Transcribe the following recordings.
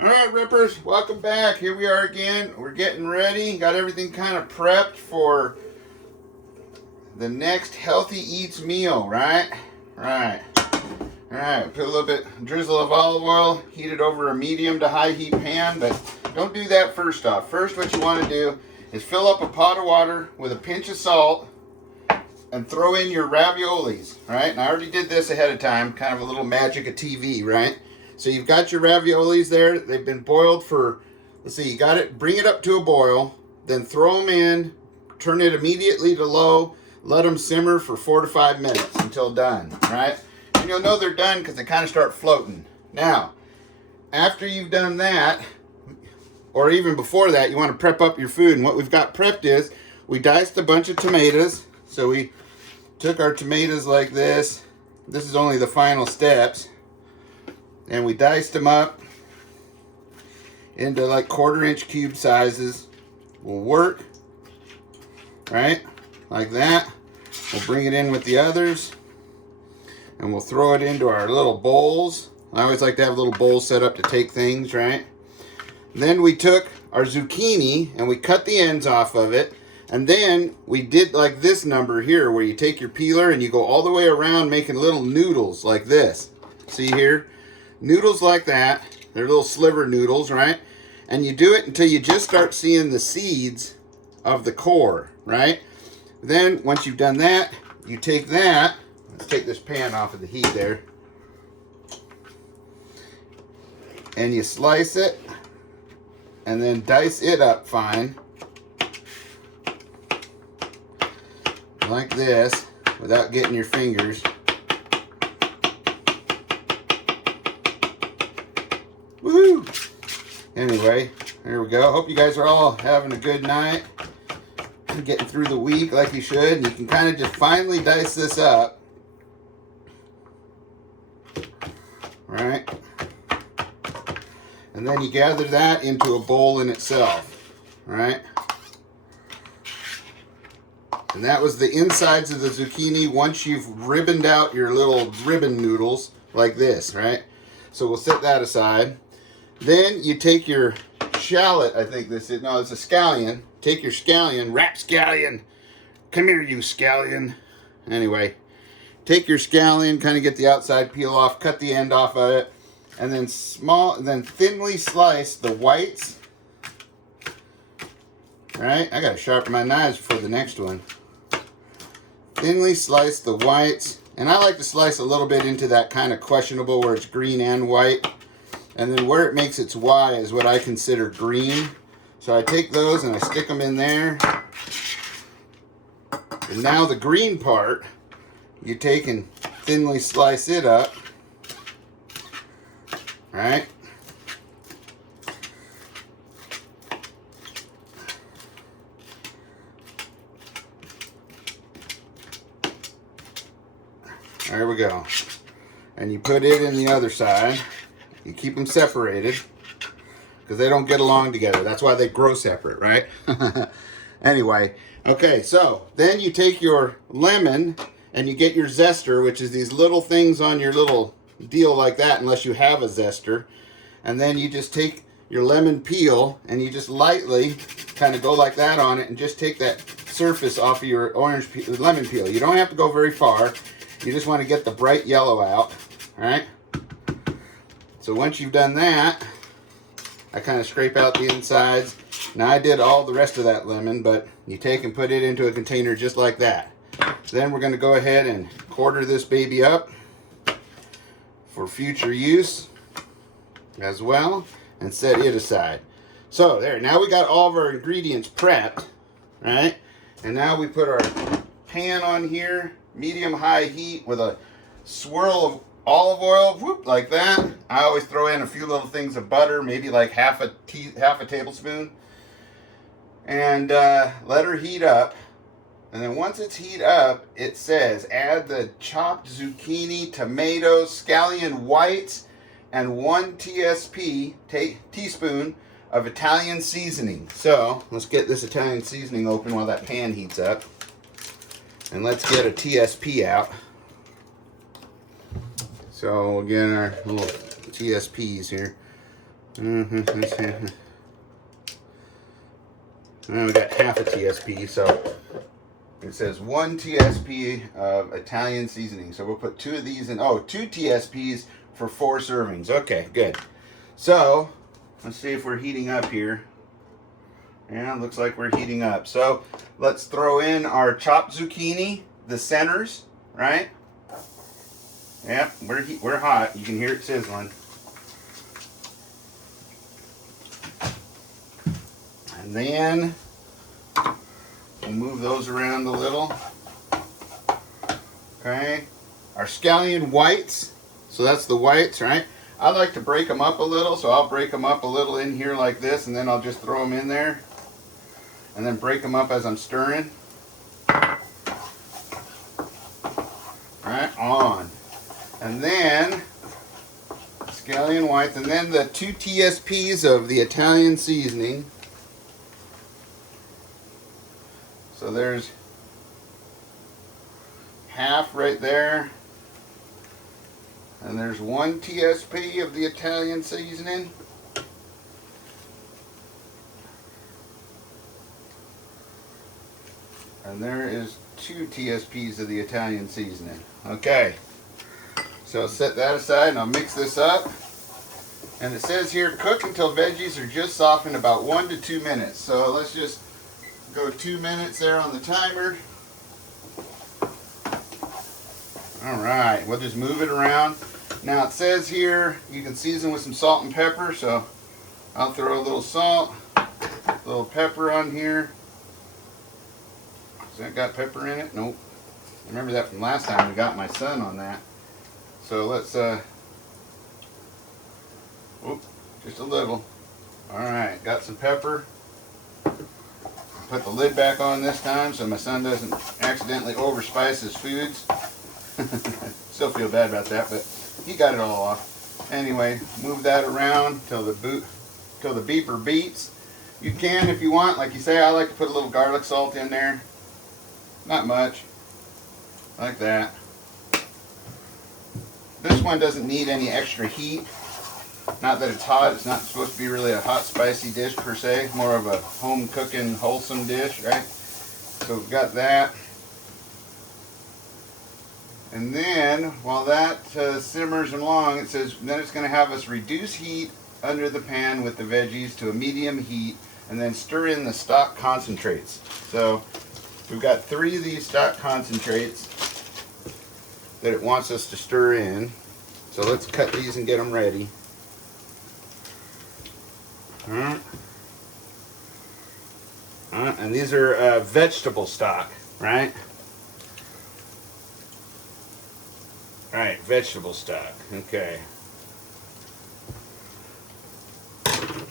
Alright, Rippers, welcome back. Here we are again. We're getting ready. Got everything kind of prepped for the next healthy eats meal, right? Right. Alright, put a little bit, drizzle of olive oil, heat it over a medium to high heat pan, but don't do that first off. First, what you want to do is fill up a pot of water with a pinch of salt and throw in your raviolis, right? And I already did this ahead of time, kind of a little magic of TV, right? So you've got your raviolis there. They've been boiled for, let's see, you got it, bring it up to a boil, then throw them in, turn it immediately to low, let them simmer for 4 to 5 minutes until done, right? And you'll know they're done because they kind of start floating. Now, after you've done that, or even before that, you want to prep up your food. And what we've got prepped is, we diced a bunch of tomatoes. So we took our tomatoes like this. This is only the final steps. And we diced them up into like 1/4 inch cube sizes. Will work, right? Like that. We'll bring it in with the others. And we'll throw it into our little bowls. I always like to have little bowls set up to take things, right? Then we took our zucchini and we cut the ends off of it. And then we did like this number here where you take your peeler and you go all the way around making little noodles like this. See here? Noodles like that. They're little sliver noodles, right? And you do it until you just start seeing the seeds of the core, right? Then once you've done that, you take that. Let's take this pan off of the heat there. And you slice it and then dice it up fine. Like this, without getting your fingers. Woohoo! Anyway, there we go. Hope you guys are all having a good night. Getting through the week like you should. And you can kind of just finely dice this up. Right? And then you gather that into a bowl in itself. Right? And that was the insides of the zucchini once you've ribboned out your little ribbon noodles like this, right? So we'll set that aside. Then you take your shallot, I think this is, no, it's a scallion. Take your scallion, rapscallion. Come here, you scallion. Anyway, take your scallion, kind of get the outside peel off, cut the end off of it, and then thinly slice the whites. Right? I gotta sharpen my knives for the next one. Thinly slice the whites, and I like to slice a little bit into that kind of questionable where it's green and white, and then where it makes its Y is what I consider green. So I take those and I stick them in there. And now the green part, you take and thinly slice it up. All right? There we go. And you put it in the other side. You keep them separated because they don't get along together. That's why they grow separate, right? Anyway, okay, so then you take your lemon and you get your zester, which is these little things on your little deal like that, unless you have a zester. And then you just take your lemon peel and you just lightly kind of go like that on it and just take that surface off of your lemon peel. You don't have to go very far. You just want to get the bright yellow out, all right? So once you've done that, I kind of scrape out the insides. Now I did all the rest of that lemon, but you take and put it into a container just like that. Then we're going to go ahead and quarter this baby up for future use as well and set it aside. So there, now we got all of our ingredients prepped, right? And now we put our pan on here, medium-high heat with a swirl of olive oil, whoop, like that. I always throw in a few little things of butter, maybe like half a tablespoon, and let her heat up. And then once it's heat up, it says add the chopped zucchini, tomatoes, scallion whites, and 1 teaspoon of Italian seasoning. So let's get this Italian seasoning open while that pan heats up. And let's get a TSP out. So again, our little TSPs here. Mm-hmm. And we got half a TSP, so it says 1 TSP of Italian seasoning. So we'll put 2 of these in. Oh, 2 TSPs for 4 servings. Okay, good. So let's see if we're heating up here. Yeah, looks like we're heating up. So let's throw in our chopped zucchini, the centers, right? Yep, we're hot. You can hear it sizzling. And then we'll move those around a little. Okay. Our scallion whites. So that's the whites, right? I like to break them up a little, so I'll break them up a little in here like this, and then I'll just throw them in there. And then break them up as I'm stirring. Right on. And then scallion whites, and then the 2 TSPs of the Italian seasoning. So there's half right there. And there's 1 TSP of the Italian seasoning. And there is 2 TSPs of the Italian seasoning. Okay. So I'll set that aside and I'll mix this up. And it says here, cook until veggies are just softened, about 1 to 2 minutes. So let's just go 2 minutes there on the timer. Alright, we'll just move it around. Now it says here you can season with some salt and pepper, so I'll throw a little salt, a little pepper on here. Has that got pepper in it? Nope. I remember that from last time we got my son on that. So let's, just a little. Alright, got some pepper. Put the lid back on this time so my son doesn't accidentally overspice his foods. Still feel bad about that, but he got it all off. Anyway, move that around till the beeper beeps. You can if you want, like you say. I like to put a little garlic salt in there. Not much, like that. This one doesn't need any extra heat. Not that it's hot. It's not supposed to be really a hot, spicy dish per se. More of a home cooking, wholesome dish, right? So we've got that. And then, while that simmers along, it says, then it's going to have us reduce heat under the pan with the veggies to a medium heat, and then stir in the stock concentrates. So we've got 3 of these stock concentrates that it wants us to stir in. So let's cut these and get them ready. And these are vegetable stock, right? Alright, vegetable stock. Okay.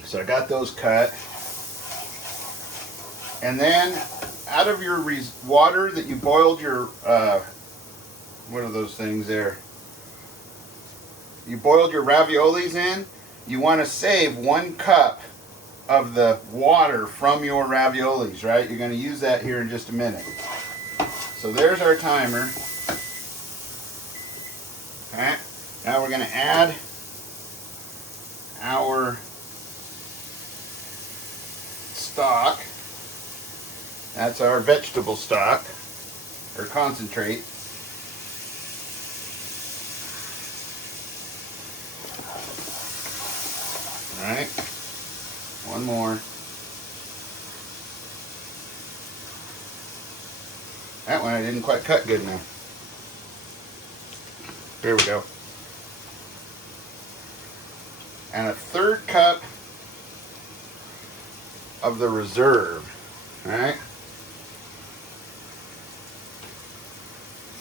So I got those cut. And then, out of your water that you boiled your, what are those things there? You boiled your raviolis in, you want to save 1 cup of the water from your raviolis, right? You're going to use that here in just a minute. So there's our timer. Alright, now we're going to add our stock. That's our vegetable stock, or concentrate. Alright, 1 more. That one I didn't quite cut good enough. There we go. And a 1/3 cup of the reserve. Alright?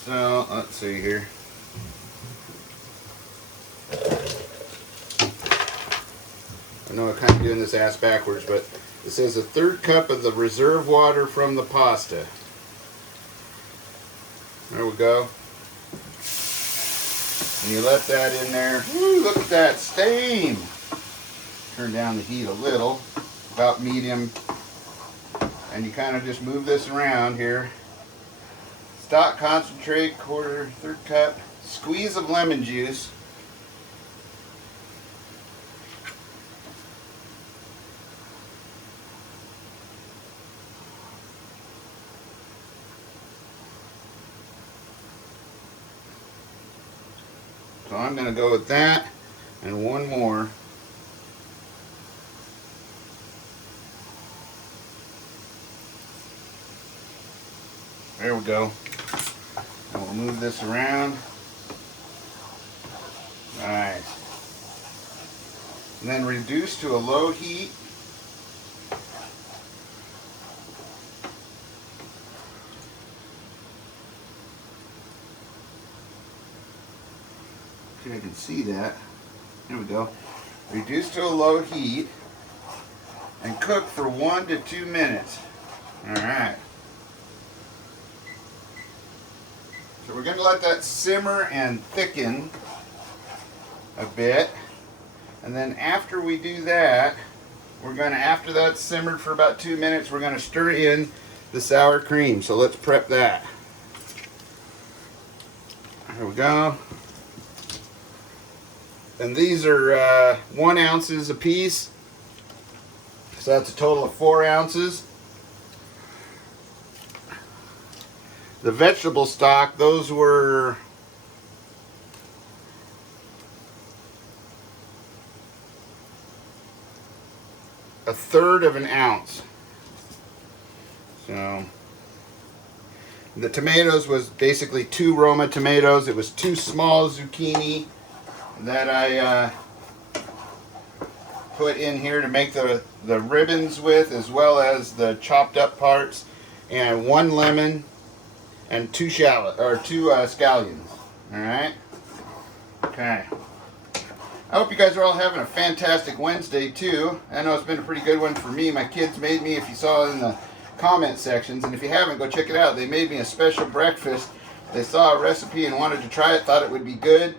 So, let's see here. I know I'm kind of doing this ass backwards, but it says a 1/3 cup of the reserve water from the pasta. There we go. And you let that in there. Woo, look at that steam. Turn down the heat a little, about medium. And you kind of just move this around here. Stock concentrate, 1/4 cup. Squeeze of lemon juice. So I'm going to go with that and one more. There we go. And we'll move this around. Nice. And then reduce to a low heat. I can see that. There we go. Reduce to a low heat and cook for 1 to 2 minutes. Alright. So we're going to let that simmer and thicken a bit. And then after we do that, we're going to, after that's simmered for about 2 minutes, we're going to stir in the sour cream. So let's prep that. There we go. And these are 1 ounces a piece. So that's a total of 4 ounces. The vegetable stock, those were a third of an ounce. So the tomatoes was basically 2 Roma tomatoes. It was 2 small zucchini that I put in here to make the ribbons with, as well as the chopped up parts, and 1 lemon and 2 scallions. All right. Okay. I hope you guys are all having a fantastic Wednesday too. I know it's been a pretty good one for me. My kids made me, if you saw in the comment sections, and if you haven't, go check it out. They made me a special breakfast. They saw a recipe and wanted to try it, thought it would be good.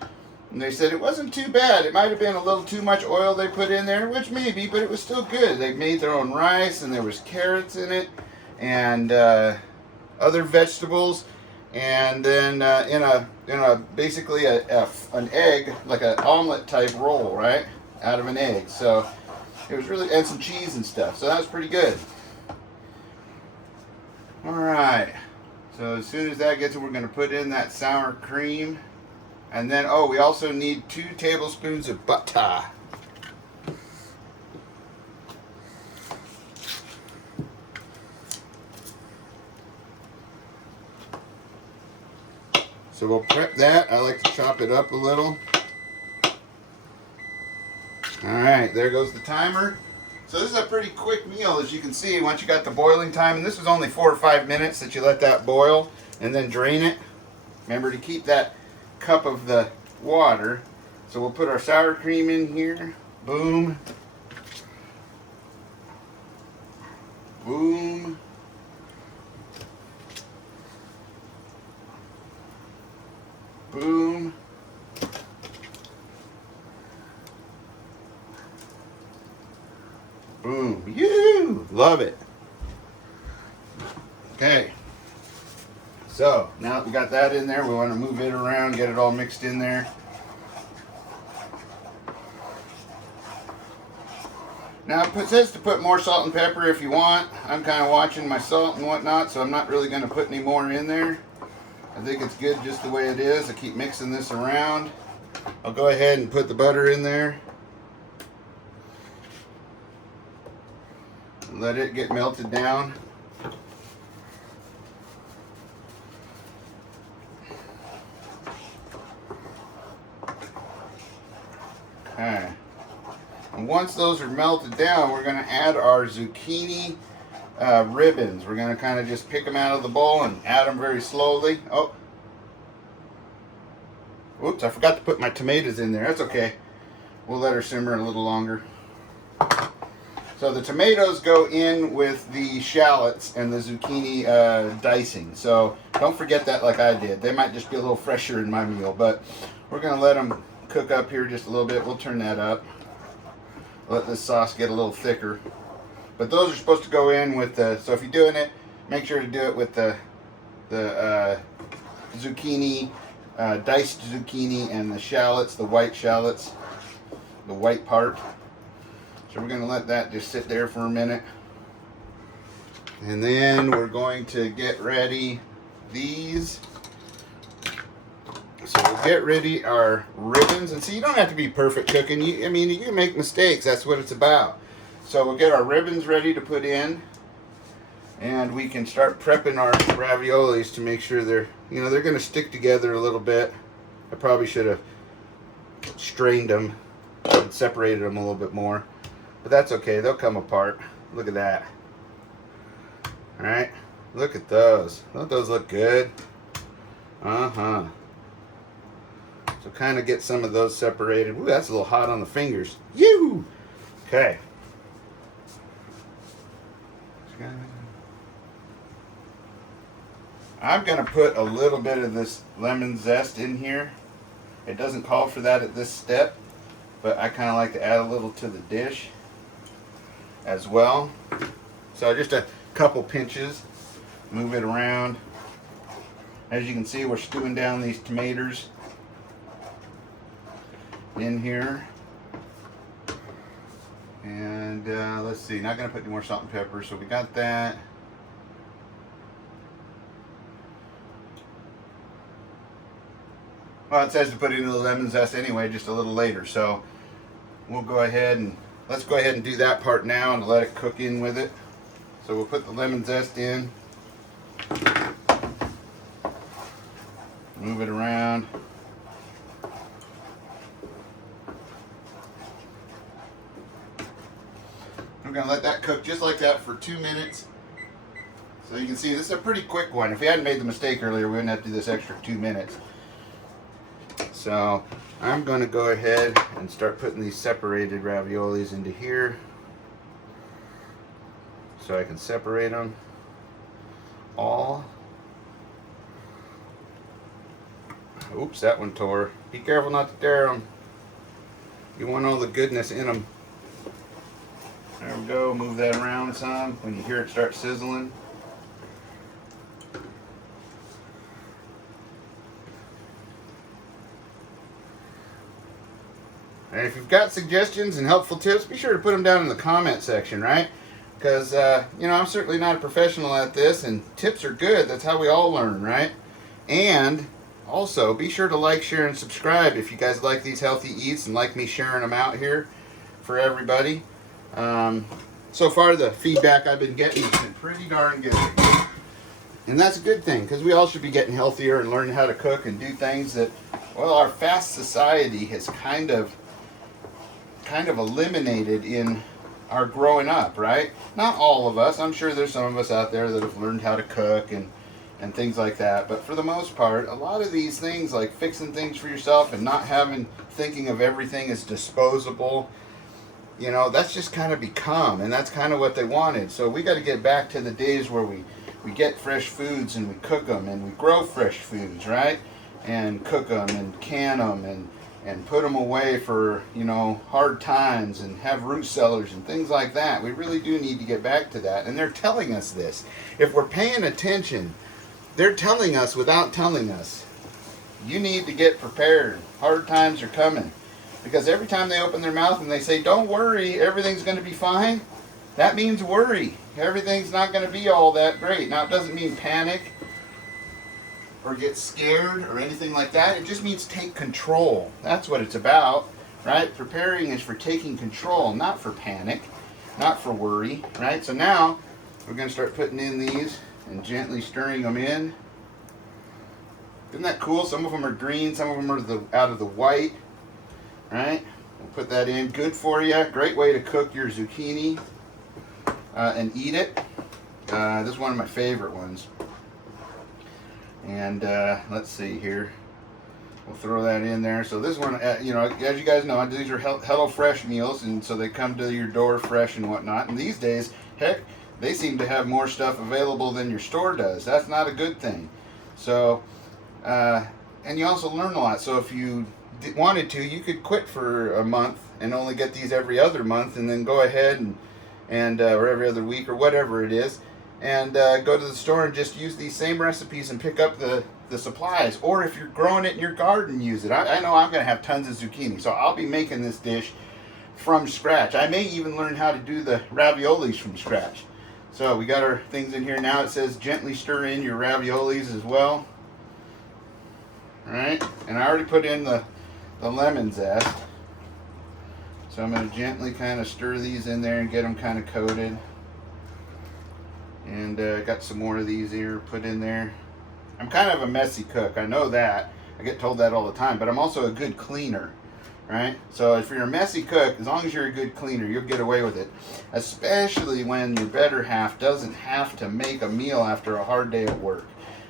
And they said it wasn't too bad. It might have been a little too much oil they put in there, which maybe, but it was still good. They made their own rice, and there was carrots in it, and other vegetables, and then in a basically an egg, like an omelet type roll, right, out of an egg. So it was really, and some cheese and stuff. So that was pretty good. All right. So as soon as that gets, we're going to put in that sour cream. And then, oh, we also need 2 tablespoons of butter. So we'll prep that. I like to chop it up a little. Alright, there goes the timer. So this is a pretty quick meal, as you can see, once you got the boiling time. And this was only 4 or 5 minutes that you let that boil, and then drain it. Remember to keep that cup of the water. So we'll put our sour cream in here. Boom. Boom. Boom. Boom. You love it. Okay. So now that we got that in there, we want to move it around, get it all mixed in there. Now it says to put more salt and pepper if you want. I'm kind of watching my salt and whatnot, so I'm not really going to put any more in there. I think it's good just the way it is. I keep mixing this around. I'll go ahead and put the butter in there. And let it get melted down. Okay. And once those are melted down, we're going to add our zucchini ribbons. We're going to kind of just pick them out of the bowl and add them very slowly. Oh. Oops, I forgot to put my tomatoes in there. That's okay. We'll let her simmer a little longer. So the tomatoes go in with the shallots and the zucchini dicing. So don't forget that like I did. They might just be a little fresher in my meal, but we're going to let them cook up here just a little bit. We'll turn that up. Let this sauce get a little thicker. But those are supposed to go in with the, so if you're doing it, make sure to do it with the zucchini, diced zucchini, and the shallots, the white shallots, the white part. So we're going to let that just sit there for a minute. And then we're going to get ready these. So we'll get ready our ribbons. And see, you don't have to be perfect cooking. I mean, you can make mistakes. That's what it's about. So we'll get our ribbons ready to put in. And we can start prepping our raviolis to make sure they're going to stick together a little bit. I probably should have strained them and separated them a little bit more. But that's okay. They'll come apart. Look at that. All right. Look at those. Don't those look good? Uh-huh. So kind of get some of those separated. Ooh, that's a little hot on the fingers. Yoo! Okay. I'm going to put a little bit of this lemon zest in here. It doesn't call for that at this step, but I kind of like to add a little to the dish as well. So just a couple pinches. Move it around. As you can see, we're stewing down these tomatoes in here. And let's see, not going to put any more salt and pepper, so we got that. Well, it says to put in the lemon zest anyway, just a little later. So we'll go ahead and let's go ahead and do that part now and let it cook in with it. So we'll put the lemon zest in. Move it around. I'm going to let that cook just like that for 2 minutes. So you can see this is a pretty quick one. If we hadn't made the mistake earlier, we wouldn't have to do this extra 2 minutes. So I'm going to go ahead and start putting these separated raviolis into here so I can separate them all. Oops, that one tore. Be careful not to tear them. You want all the goodness in them. There we go. Move that around some when you hear it start sizzling. And if you've got suggestions and helpful tips, be sure to put them down in the comment section, right? Because, I'm certainly not a professional at this, and tips are good. That's how we all learn, right? And also, be sure to like, share, and subscribe if you guys like these healthy eats and like me sharing them out here for everybody. So far, the feedback I've been getting has been pretty darn good. And that's a good thing, because we all should be getting healthier and learning how to cook and do things that, well, our fast society has kind of eliminated in our growing up, right? Not all of us. I'm sure there's some of us out there that have learned how to cook and things like that. But for the most part, a lot of these things like fixing things for yourself and not thinking of everything as disposable, that's just kind of become, and that's kind of what they wanted. So we got to get back to the days where we get fresh foods and we cook them and we grow fresh foods, right? And cook them and can them and put them away for, hard times and have root cellars and things like that. We really do need to get back to that. And they're telling us this. If we're paying attention, they're telling us without telling us. You need to get prepared. Hard times are coming. Because every time they open their mouth and they say, don't worry, everything's going to be fine, that means worry. Everything's not going to be all that great. Now, it doesn't mean panic or get scared or anything like that. It just means take control. That's what it's about, right? Preparing is for taking control, not for panic, not for worry, right? So now we're going to start putting in these and gently stirring them in. Isn't that cool? Some of them are green, some of them are out of the white, right? We'll put that in. Good for you. Great way to cook your zucchini and eat it. This is one of my favorite ones. And let's see here. We'll throw that in there. So this one, as you guys know, these are Hello Fresh meals, and so they come to your door fresh and whatnot. And these days, heck, they seem to have more stuff available than your store does. That's not a good thing. So, and you also learn a lot. So if you wanted to, you could quit for a month and only get these every other month, and then go ahead and or every other week or whatever it is, and go to the store and just use these same recipes and pick up the supplies. Or if you're growing it in your garden, use it. I know I'm going to have tons of zucchini, so I'll be making this dish from scratch. I may even learn how to do the raviolis from scratch. So we got our things in here now. It says gently stir in your raviolis as well. right? And I already put in the lemon zest. So I'm going to gently kind of stir these in there and get them kind of coated. And got some more of these here put in there. I'm kind of a messy cook, I know that. I get told that all the time, but I'm also a good cleaner, right? So if you're a messy cook, as long as you're a good cleaner, you'll get away with it. Especially when your better half doesn't have to make a meal after a hard day at work.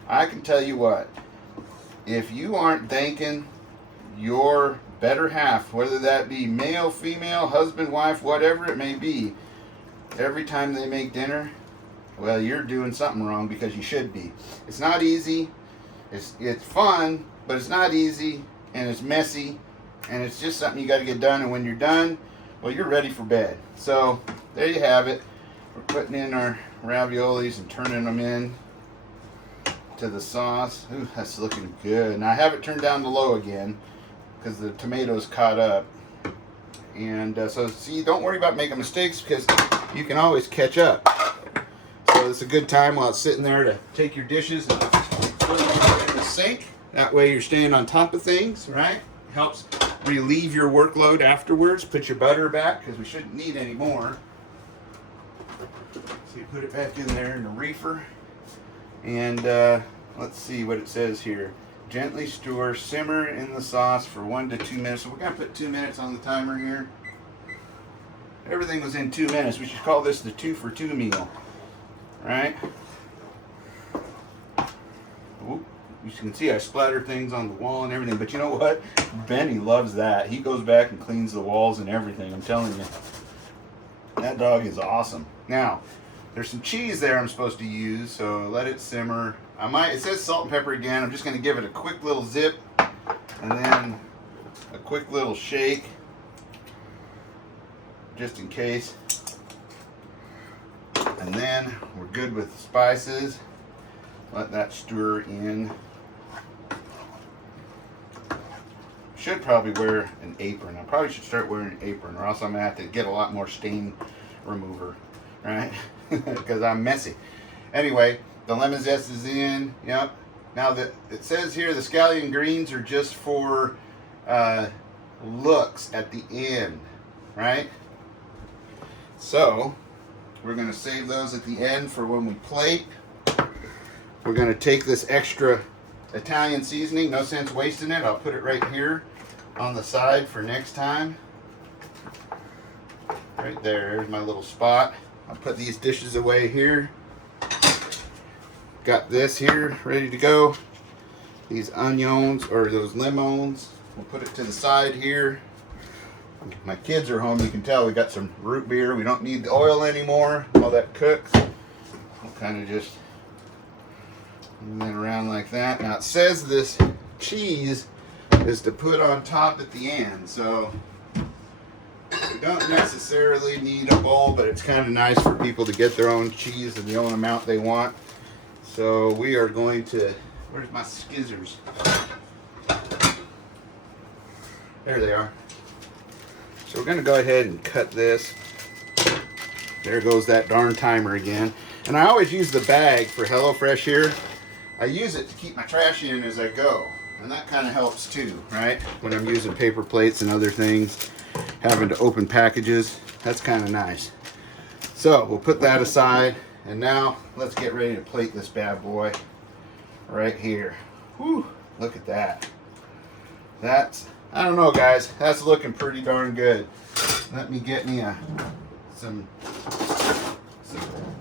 I can tell you what, if you aren't thanking your better half, whether that be male, female, husband, wife, whatever it may be, every time they make dinner, well, you're doing something wrong, because you should be. It's not easy. It's fun, but it's not easy, and it's messy, and it's just something you got to get done. And when you're done, well, you're ready for bed. So there you have it. We're putting in our raviolis and turning them in to the sauce. Ooh, that's looking good. Now I have it turned down to low again because the tomatoes caught up. And so see, don't worry about making mistakes, because you can always catch up. So it's a good time while it's sitting there to take your dishes and put them in the sink. That way you're staying on top of things, right? Helps relieve your workload afterwards. Put your butter back, because we shouldn't need any more. So you put it back in there in the reefer. And let's see what it says here. Gently stir, simmer in the sauce for 1 to 2 minutes. So we're going to put 2 minutes on the timer here. Everything was in 2 minutes. We should call this the 2 for 2 meal. Right? Ooh, you can see I splatter things on the wall and everything, but you know what? Benny loves that. He goes back and cleans the walls and everything. I'm telling you, that dog is awesome. Now, there's some cheese there I'm supposed to use, so let it simmer. It says salt and pepper again. I'm just going to give it a quick little zip and then a quick little shake, just in case. And then we're good with the spices. Let that stir in. Should probably wear an apron. I probably should start wearing an apron, or else I'm going to have to get a lot more stain remover, right? Because I'm messy. Anyway, the lemon zest is in. Yep. Now that it says here the scallion greens are just for looks at the end, right? So we're going to save those at the end for when we plate. We're going to take this extra Italian seasoning. No sense wasting it. I'll put it right here on the side for next time. Right there. There's my little spot. I'll put these dishes away here. Got this here ready to go. These onions, or those lemons. We'll put it to the side here. My kids are home. You can tell we got some root beer. We don't need the oil anymore. All that cooks. We'll kind of just move it around like that. Now it says this cheese is to put on top at the end, so we don't necessarily need a bowl, but it's kind of nice for people to get their own cheese in the own amount they want. So we are going to, where's my skizzers? There they are. So we're going to go ahead and cut this. There goes that darn timer again. And I always use the bag for HelloFresh here. I use it to keep my trash in as I go. And that kind of helps too, right? When I'm using paper plates and other things, having to open packages, that's kind of nice. So we'll put that aside. And now let's get ready to plate this bad boy right here. Whew, look at that. That's, I don't know guys, that's looking pretty darn good. Let me get me some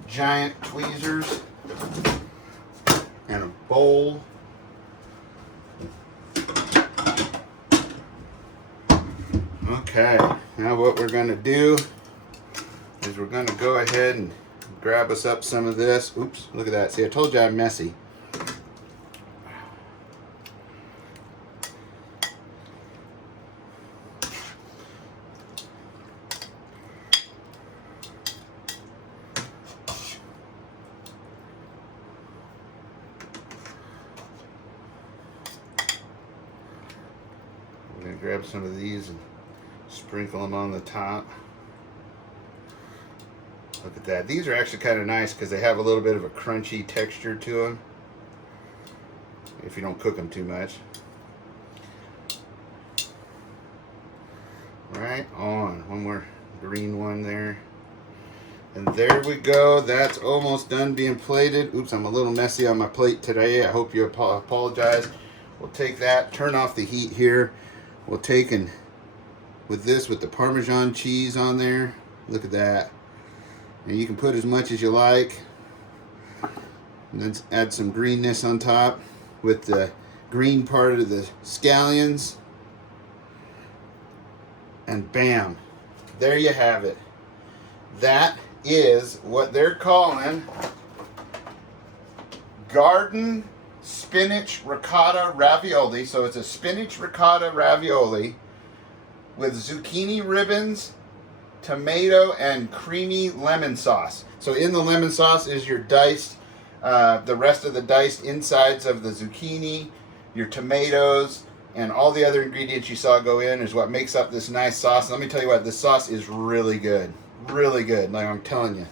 giant tweezers and a bowl. Okay, now what we're going to do is we're going to go ahead and grab us up some of this. Oops, look at that. See, I told you I'm messy. I'm going to grab some of these and sprinkle them on the top. Look at that. These are actually kind of nice because they have a little bit of a crunchy texture to them if you don't cook them too much. Right on. One more green one there. And there we go. That's almost done being plated. Oops, I'm a little messy on my plate today. I hope you apologize. We'll take that, turn off the heat here. We'll take and with the Parmesan cheese on there. Look at that. And you can put as much as you like. And then add some greenness on top with the green part of the scallions. And bam, there you have it. That is what they're calling garden spinach ricotta ravioli. So it's a spinach ricotta ravioli with zucchini ribbons, tomato, and creamy lemon sauce. So in the lemon sauce is your diced, the rest of the diced insides of the zucchini, your tomatoes, and all the other ingredients you saw go in is what makes up this nice sauce. Let me tell you what, this sauce is really good. Really good, like I'm telling you.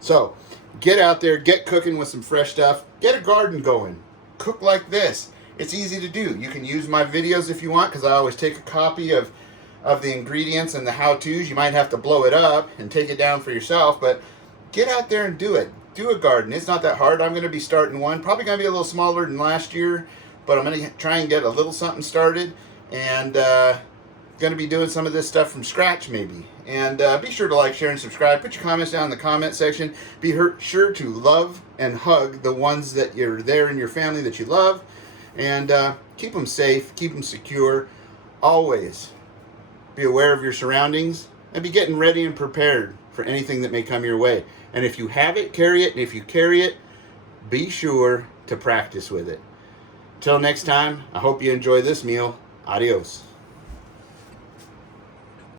So, get out there, get cooking with some fresh stuff. Get a garden going. Cook like this. It's easy to do. You can use my videos if you want, because I always take a copy of the ingredients and the how-tos. You might have to blow it up and take it down for yourself, but get out there and do it. Do a garden. It's not that hard. I'm going to be starting one. Probably going to be a little smaller than last year, but I'm going to try and get a little something started, and going to be doing some of this stuff from scratch maybe. And be sure to like, share, and subscribe. Put your comments down in the comment section. Be sure to love and hug the ones that you're there in your family that you love, and keep them safe, keep them secure. Always be aware of your surroundings and be getting ready and prepared for anything that may come your way. And if you have it, carry it. And if you carry it, be sure to practice with it. Till next time, I hope you enjoy this meal. Adios.